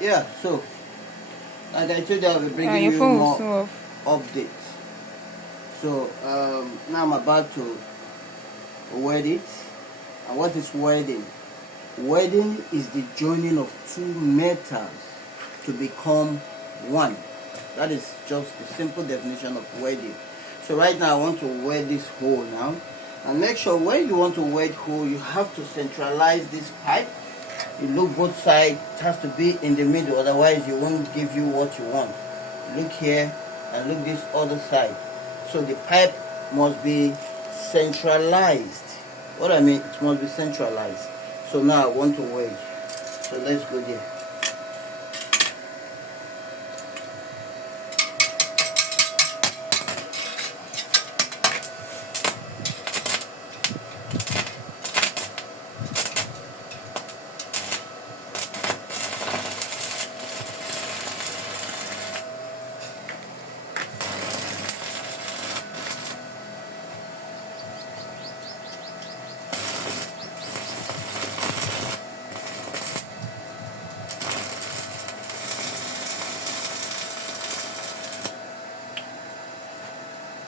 Yeah, so like I told you, I'll be bringing your you phone more will updates. So now I'm about to weld it. And what is welding? Welding is the joining of two metals to become one. That is just the simple definition of welding. So right now I want to weld this hole now. And make sure when you want to weld hole, you have to centralize this pipe. You look both sides, it has to be in the middle, otherwise it won't give you what you want. Look here and look this other side. So the pipe must be centralized. What I mean, it must be centralized. So now I want to weld. So let's go there.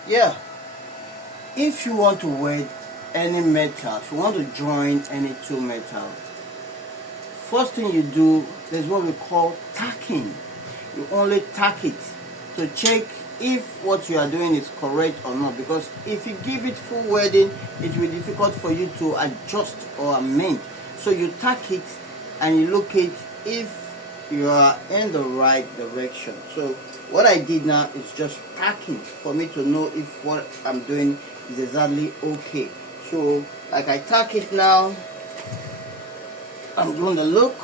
Yeah, if you want to weld any metal, if you want to join any two metals, first thing you do is what we call tacking. You only tack it to check if what you are doing is correct or not, because if you give it full welding, it will be difficult for you to adjust or amend. So you tack it and you look at if you are in the right direction. So what I did now is just tacking for me to know if what I'm doing is exactly okay. So like I tack it now, I'm going to look.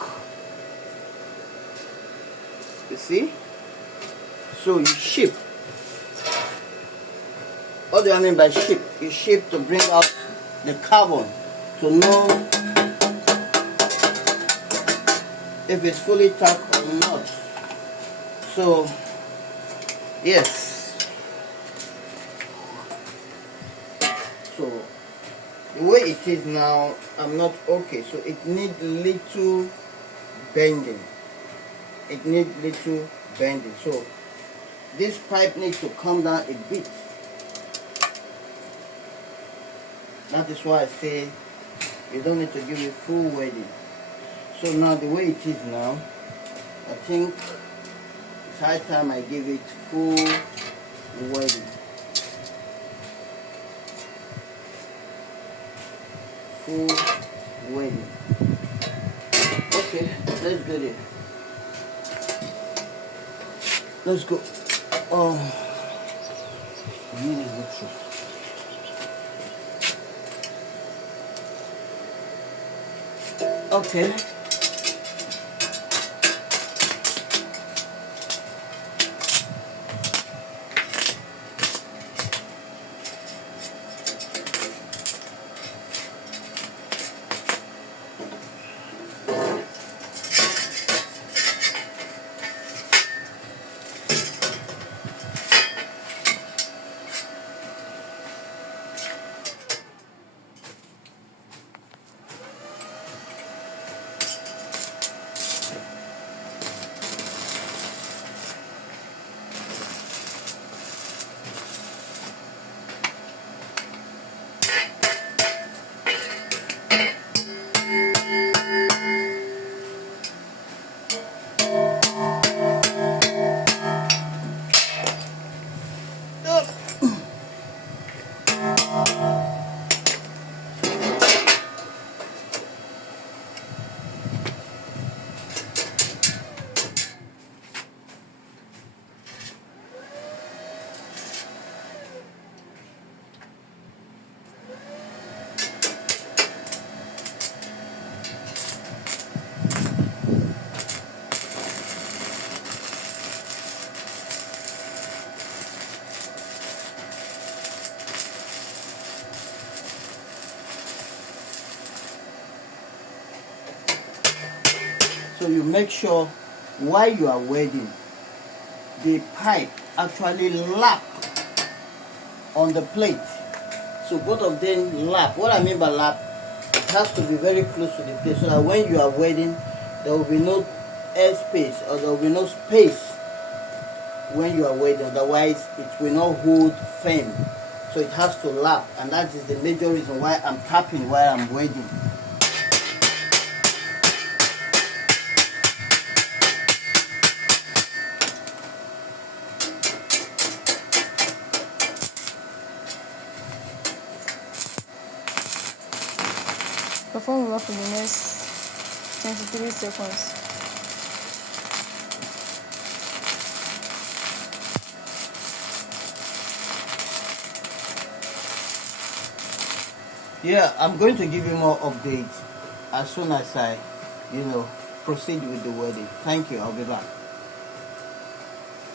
You see? So you ship. What do I mean by ship? You ship to bring out the carbon to know if it's fully tacked or not. So yes. So the way it is now, I'm not okay. So it needs little bending. It needs little bending. So this pipe needs to come down a bit. That is why I say you don't need to give it full welding. So now the way it is now, I think it's high time I give it full welding. Full welding. Okay, let's go there. Let's go. Oh, really good shot. Okay. So you make sure while you are welding, the pipe actually lap on the plate. So both of them lap. What I mean by lap, it has to be very close to the plate so that when you are welding, there will be no air space, or there will be no space when you are welding, otherwise it will not hold firm. So it has to lap, and that is the major reason why I'm tapping while I'm welding. Perform work for the next 23 seconds. Yeah, I'm going to give you more updates as soon as I proceed with the welding. Thank you. I'll be back.